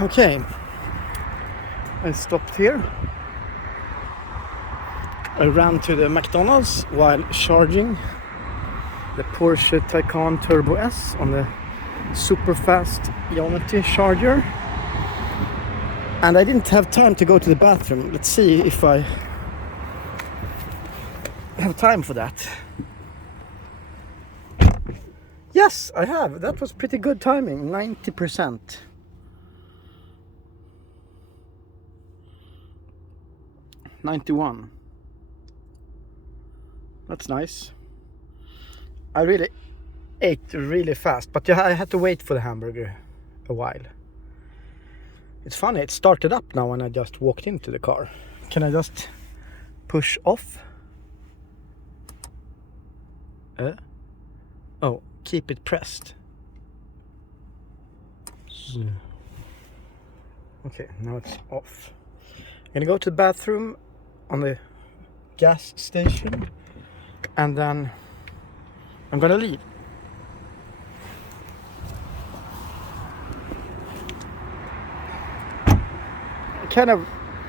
Okay, I stopped here. I ran to the McDonald's while charging the Porsche Taycan Turbo S on the super fast Ionity charger, and I didn't have time to go to the bathroom. Let's see if I have time for that. Yes, I have. That was pretty good timing. 90%. $91. That's nice. I really ate really fast, but I had to wait for the hamburger a while. It's funny, it started up now when I just walked into the car. Can I just push off? Oh, keep it pressed. Okay, now it's off. I'm gonna go to the bathroom on the gas station, and then I'm gonna leave.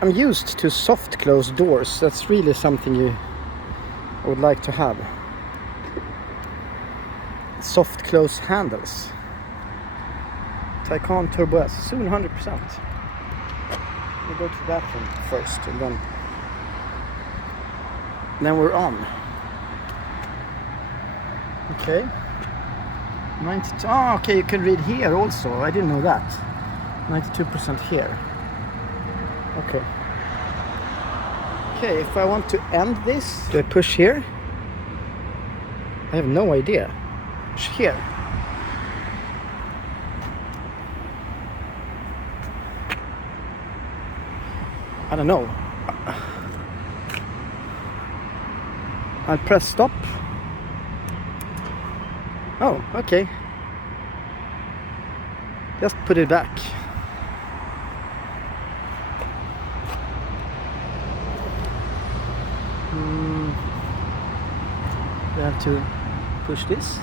I'm used to soft closed doors. That's really something I would like to have. Soft close handles. Taycan Turbo S, soon 100%. We'll go to the bathroom first, and then we're on. Okay. 92. Oh, okay, you can read here also. I didn't know that. 92% here. Okay. Okay, if I want to end this, do I push here? I have no idea. Push here. I don't know. I'll press stop. Oh, okay. Just put it back. You have to push this.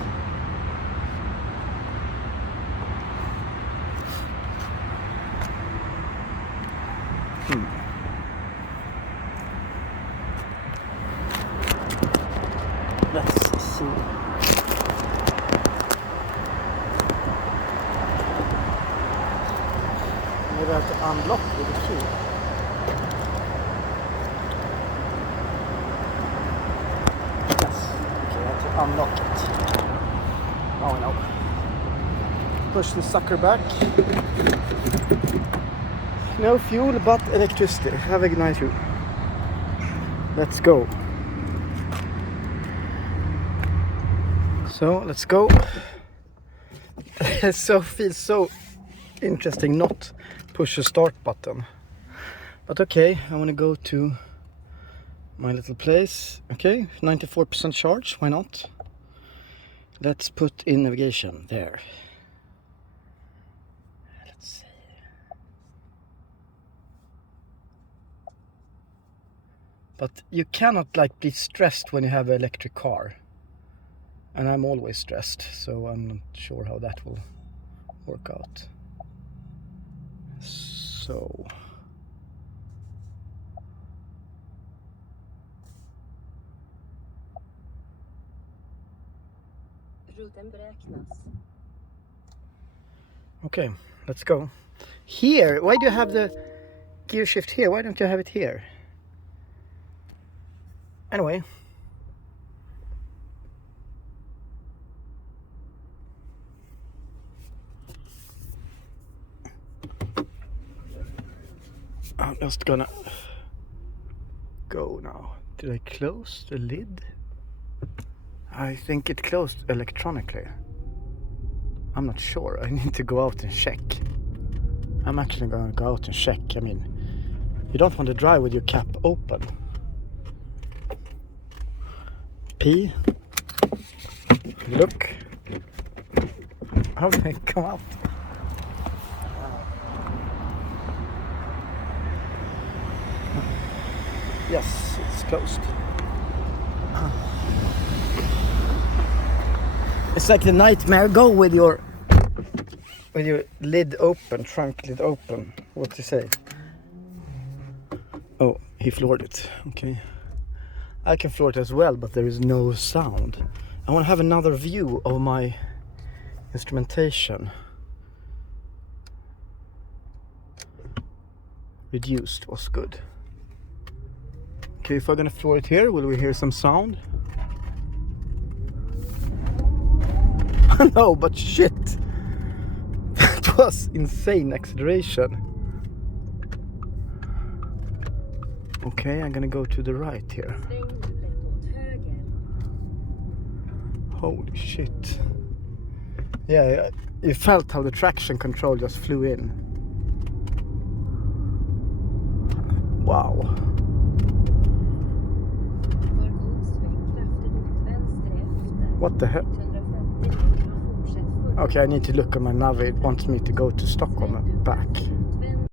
Let's see. Maybe I have to unlock with the key. Yes. Okay, I have to unlock it. Oh no. Push the sucker back. No fuel but electricity. Have a nice view. Let's go. So let's go. It feels so interesting not push the start button. But okay, I want to go to my little place. Okay, 94% charge, why not? Let's put in navigation there. Let's see. But you cannot be stressed when you have an electric car. And I'm always stressed, so I'm not sure how that will work out. So okay, let's go. Here, why do you have the gear shift here? Why don't you have it here? Anyway. I'm just gonna go now. Did I close the lid? I think it closed electronically. I'm not sure. I need to go out and check. I'm actually gonna go out and check. I mean, you don't want to drive with your cap open. P. Look. How did I come out? Yes, it's closed. It's like the nightmare. Go with your with your lid open, trunk lid open. What's he say? Oh, he floored it. Okay. I can floor it as well, but there is no sound. I want to have another view of my instrumentation. Reduced was good. Okay, if I'm gonna floor it here, will we hear some sound? No, but shit! That was insane acceleration. Okay, I'm gonna go to the right here. Holy shit. Yeah, you felt how the traction control just flew in. Wow. What the hell? Okay, I need to look at my nav. It wants me to go to Stockholm and back.